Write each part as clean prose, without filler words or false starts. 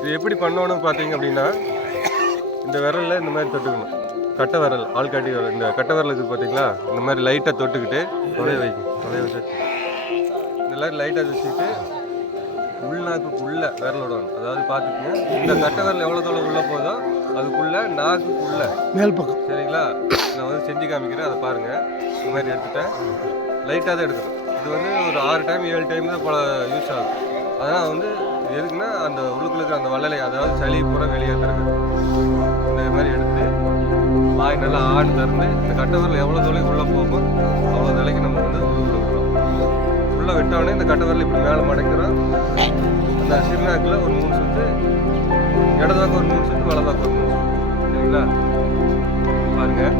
இது எப்படி பண்ணணும்னு பார்த்தீங்க அப்படின்னா, இந்த விரலில் இந்த மாதிரி தொட்டுக்கணும். கட்டை விரல், ஆள்காட்டி விரல், இந்த கட்டை விரல் இருக்குது பார்த்தீங்களா, இந்த மாதிரி லைட்டாக தொட்டுக்கிட்டு தொலைய வைக்கும். தொலைய வச்சு இந்த மாதிரி லைட்டாக வச்சுக்கிட்டு உள்நாக்குக்குள்ளே விரல் விடணும். அதாவது பார்த்துக்கங்க, இந்த கட்டை விரல் எவ்வளோ தூரம் உள்ளே போதோ அதுக்குள்ளே நாக்குக்குள்ளே மேல் பக்கம். சரிங்களா? நான் வந்து செஞ்சு காமிக்கிறேன், அதை பாருங்கள். இந்த மாதிரி எடுத்துட்டேன். லைட்டாக தான் எடுக்கணும். இது வந்து ஒரு 6 டைம் 7 டைம் தான் யூஸ் ஆகும். அதனால் வந்து எதுக்குன்னா அந்த உள்ளுக்குள்ள இருக்கிற அந்த வள்ளலை, அதாவது சளி பூரா வெளியேற்றுறது. இந்த மாதிரி எடுத்து வாய் நல்லா ஆண் திறந்து இந்த கட்டை விரல் எவ்வளோ தொலைக்கு உள்ளே போகும் அவ்வளோ தொலைக்கு நம்ம வந்து விட்டுறோம். உள்ளே விட்டோடனே இந்த கட்டை விரல் இப்படி மேலே மடக்கிறோம். அந்த சிறுநாக்கில் ஒரு 3 சுற்று, இடதாக்கு ஒரு 3 சுற்று, வலதாக்கு ஒரு 3 சுற்று. சரிங்களா? பாருங்கள்.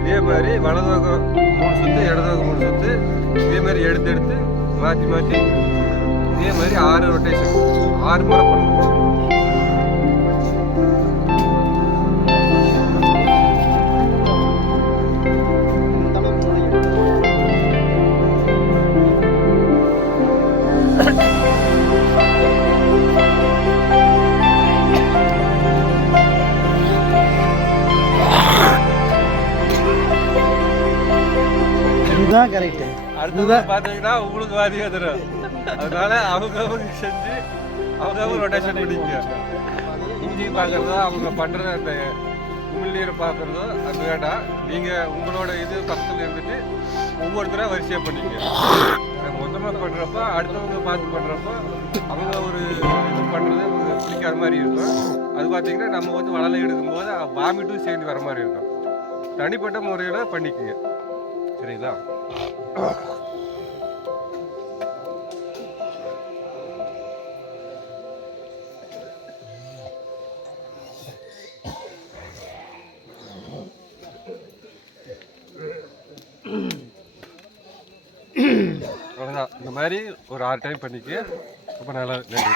இதே மாதிரி வலதுபக்கம் 3 சுற்று, இடதுபக்கம் 3 சுற்று, இதே மாதிரி எடுத்து மாற்றி இதே மாதிரி 6 ரொட்டேஷன் 6 முறை பண்ணணும். இதுதான் கரெக்டு. அடுத்ததான் பார்த்தீங்கன்னா உங்களுக்கு வாதி வந்துடும். அதனால அவங்க செஞ்சு அவங்க ரொட்டேஷன் பண்ணிக்க. இஞ்சி பார்க்குறதோ அவங்க பண்ணுற அந்த உமிழ்நீரை பார்க்குறதோ அது வேண்டாம். நீங்கள் உங்களோட இது பக்கத்தில் இருந்துட்டு ஒவ்வொருத்தராக வரிசையாக பண்ணிக்க. மொத்தமாக பண்ணுறப்போ அடுத்தவங்க பார்த்து பண்ணுறப்போ அவங்க ஒரு இது பண்ணுறது பிடிக்காத மாதிரி இருக்கும். அது பார்த்தீங்கன்னா நம்ம வந்து வளலை எடுக்கும்போது வாமிட்டும் சேர்ந்து வர மாதிரி இருக்கும். தனிப்பட்ட முறையில் பண்ணிக்கோங்க. சரிங்களா? அவ்வளோதான். இந்த மாதிரி ஒரு 6 டைம் பண்ணிக்க. ரொம்ப நல்லா நன்றி.